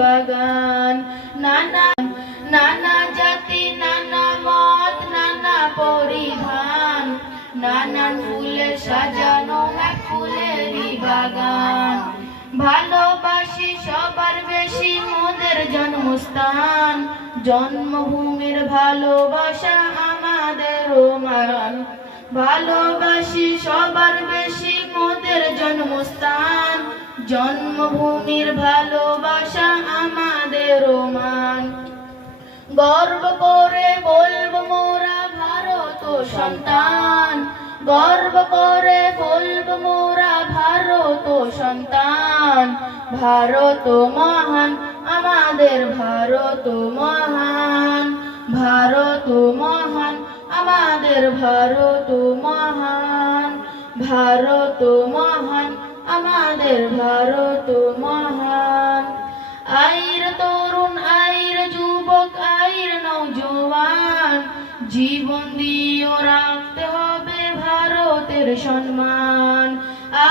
বাগান। নানা নানা জাতি, নানা মত, নানা পরিধান, নানান ফুলে সাজানো এক ফুলেরই বাগান। ভালোবাসি সবার বেশি মোদের জন্মস্থান, জন্মভূমির ভালোবাসা আমাদের মান। ভালোবাসি সবার বেশি মোদের জন্মস্থান, জন্মভূমির ভালোবাসা আমাদের মান। গর্ব করে বলবো মোরা ভারত সন্তান, গর্ব করে বলবো মোরা ভারত সন্তান। ভারত মহান, আমাদের ভারত মহান, ভারত মহান, আমাদের ভারত মহান, ভারত মহান, আমাদের ভারত মহান। আইর তরুণ, আইর যুবক, আইর নওজোয়ান, জীবন দিয়েও রাখতে হবে ভারতের সম্মান।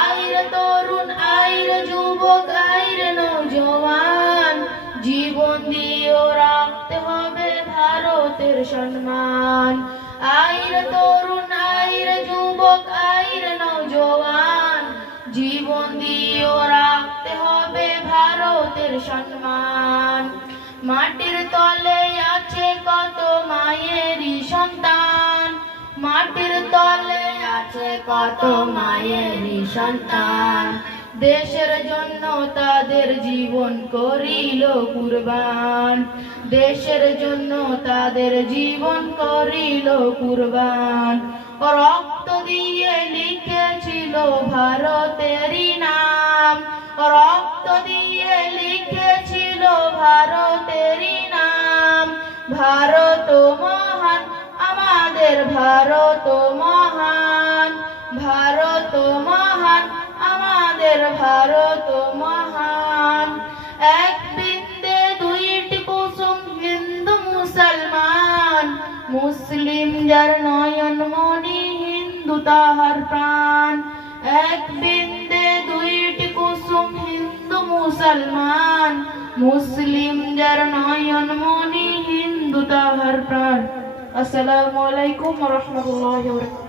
আইর তরুণ, আইর যুবক, আইর নওজোয়ান, জীবন দিয়েও রাখতে হবে ভারতের সম্মান। আইর তরুণ, আইর যুবক, আইর নওজোয়ান, জীবন দিয়েও রাখতে হবে ভারতের সম্মান। মাটির তলে আছে কত মায়েরই সন্তান, মাটির তলে আছে কত মায়েরই সন্তান। দেশের জন্য তাদের জীবন করিল কুরবান, দেশের জন্য তাদের জীবন করিল কুরবান। রক্ত দিয়ে লিখেছিল ভারতেরই নাম, রক্ত দিয়ে লিখেছিল ভারতেরই নাম। ভারত মহান, আমাদের ভারত মহান, ভারত মহান, আমাদের ভারত মহান। এক বিন্দে দুইটি কুসুম, হিন্দু মুসলমান, মুসলিম যার নয়ন মনি, হিন্দু তাহার প্রাণ। এক বিন্দে দুইটি কুসুম, হিন্দু মুসলমান, মুসলিম যার নয়ন মনি, হিন্দু তাহার প্রাণ। আসসালামু আলাইকুম ওয়া রাহমাতুল্লাহি ওয়া বারাকাতুহু।